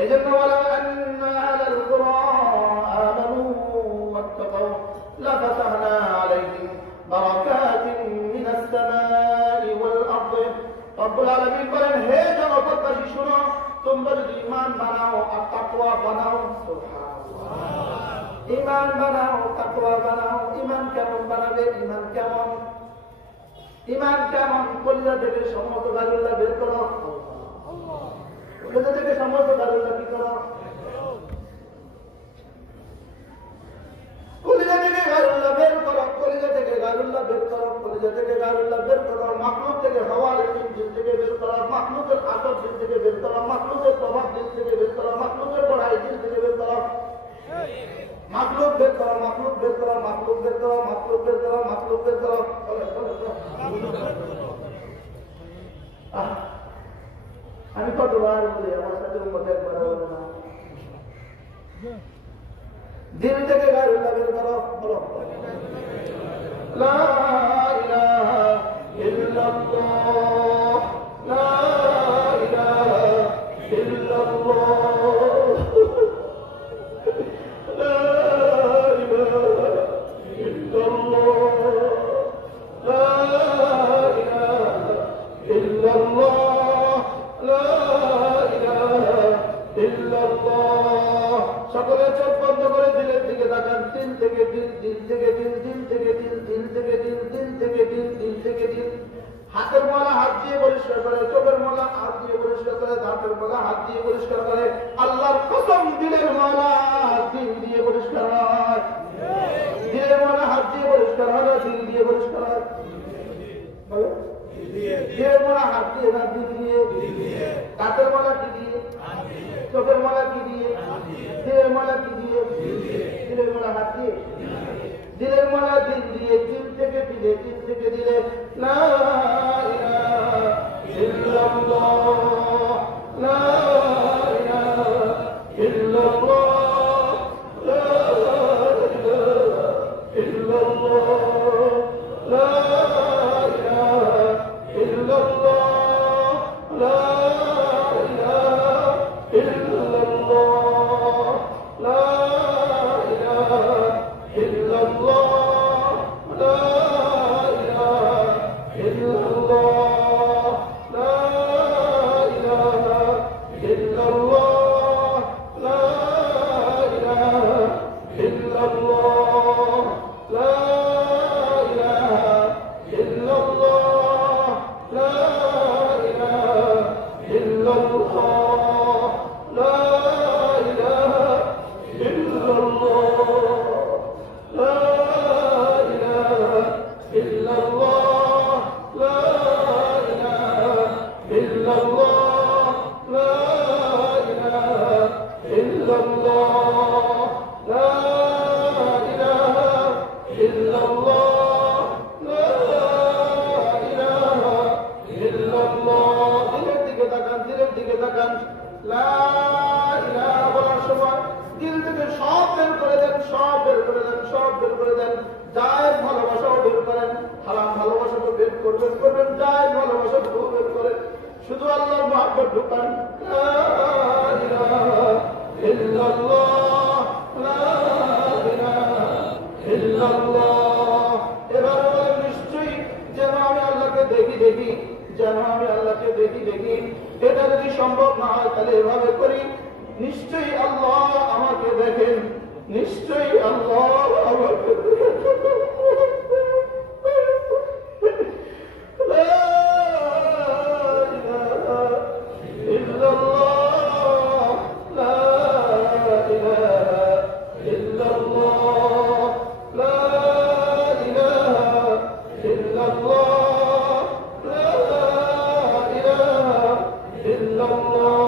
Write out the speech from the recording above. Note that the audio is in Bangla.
এজন্য বলা আন্না আলাল কুরা আমানু ওয়াত্তাকাউ লাফাতাহনা আলাইহিম বারাকাতিন মিনাস সামাই ওয়াল আরদ। রব্বুল আলামিন বলেন, হে জনপদবাসী শুনো, তোমরা যদি ঈমান বানাও আর তাকওয়া বানাও, সুবহানাল্লাহ, ঈমান বানাও তাকওয়া বানাও। ঈমান কেমন বানাবে? ঈমান কেমন? ঈমান কেমন? কলিজা থেকে সমস্ত গায়রুল্লাহ বের করো, কলিজা থেকে সমস্ত গায়রুল্লাহ কি করো? কলিজা থেকে গায়রুল্লাহ বের করো, কলিজা থেকে গায়রুল্লাহ বের করো, কলিজা থেকে গায়রুল্লাহ বের করো। মাখলুক থেকে হাওয়ার দিল থেকে বের করো, মাখলুকের আসর দিল থেকে বের করো, মাখলুকের প্রভাব দিল থেকে বের করো, মাখলুকের পড়াই দিল থেকে বের করো। মাখলুক বের করো, মাখলুক বের করো, মাখলুক বের করো, মাখলুক বের করো, মাখলুক বের করো। আমি কতবার বলি, আমার সাথে উম্মত একবার বলো না। দিল থেকে গায়রুল্লাহ বের করো, বলো লা ইলাহা ইল্লাল্লাহ, লা ইলাহা ইল্লাল্লাহ, লা ইলাহা ইল্লাল্লাহ, লা ইলাহা ইল্লাল্লাহ, লা ইলাহা ইল্লাল্লাহ। সকলে চোখ বন্ধ করে দিলের দিকে তাকান। দিল থেকে দিল, দিল থেকে দিল, দিল থেকে দিল, দিল থেকে দিল, দিল থেকে দিল, দিল থেকে দিল। হাতের ময়লা হাত দিয়ে পরিষ্কার করে, চোখের ময়লা হাত দিয়ে পরিষ্কার করে, দাঁতের ময়লা হাত দিয়ে পরিষ্কার করে। আল্লাহর কসম, দিলের ময়লা দিল দিয়ে পরিষ্কার হয়। দিলের ময়লা হাত দিয়ে পরিষ্কার হয়, দিল দিয়ে পরিষ্কার হয়। দিলের ময়লা হাত দিয়ে না, দিল দিয়ে। দাঁতের ময়লা কি দিয়ে? চোখের ময়লা কি দিয়ে? দিলের ময়লা কি দিয়ে? দিলের ময়লা হাত দিয়ে। দিলের ময়লা দিল দিয়ে, দিল থেকে দিলে, দিল থেকে দিলে। লা ইলাহা ইল্লাল্লাহ, লা ইলাহা ইল্লাল্লাহ, লা ইলাহা ইল্লাল্লাহ, লা ইলাহা ইল্লাল্লাহ, লা ইলাহা ইল্লাল্লাহ, লা ইলাহা ইল্লাল্লাহ, লা ইলাহা ইল্লাল্লাহ, লা ইলাহা ইল্লাল্লাহ, লা ইলাহা ইল্লাল্লাহ, লা ইলাহা ইল্লাল্লাহ, লা ইলাহা ইল্লাল্লাহ, লা ইলাহা ইল্লাল্লাহ, লা ইলাহা ইল্লাল্লাহ, লা ইলাহা ইল্লাল্লাহ, লা ইলাহা ইল্লাল্লাহ, লা ইলাহা ইল্লাল্লাহ, লা ইলাহা ইল্লাল্লাহ। দিলের দিকে তাকান, দিলের দিকে তাকান। লা ইলাহা বলার সময় দিল থেকে সব বের করে দেন, সব বের করে দেন, সব বের করে দেন। জায়েজ ভালোবাসাও বের করেন, হারাম ভালোবাসাও বের করবেন, করবেন। জায়েজ ভালোবাসাও বের করেন, শুধু আল্লাহর মহব্বত ঢুকান। লা ইলাহা ইল্লাল্লাহ, লা ইলাহা ইল্লাল্লাহ। এবার বলেন, নিশ্চয়ই যেন আমি আল্লাহকে দেখি দেখি, যেন আমি আল্লাহকে দেখি দেখি। এটা যদি সম্ভব না হয় তাহলে এভাবে করি, নিশ্চয়ই আল্লাহ আমাকে দেখেন, নিশ্চয়ই আল্লাহ আমাকে দেখেন। লা ইলাহা ইল্লাল্লাহ, লা ইলাহা ইল্লাল্লাহ, লা ইলাহা ইল্লাল্লাহ, লা ইলাহা ইল্লাল্লাহ।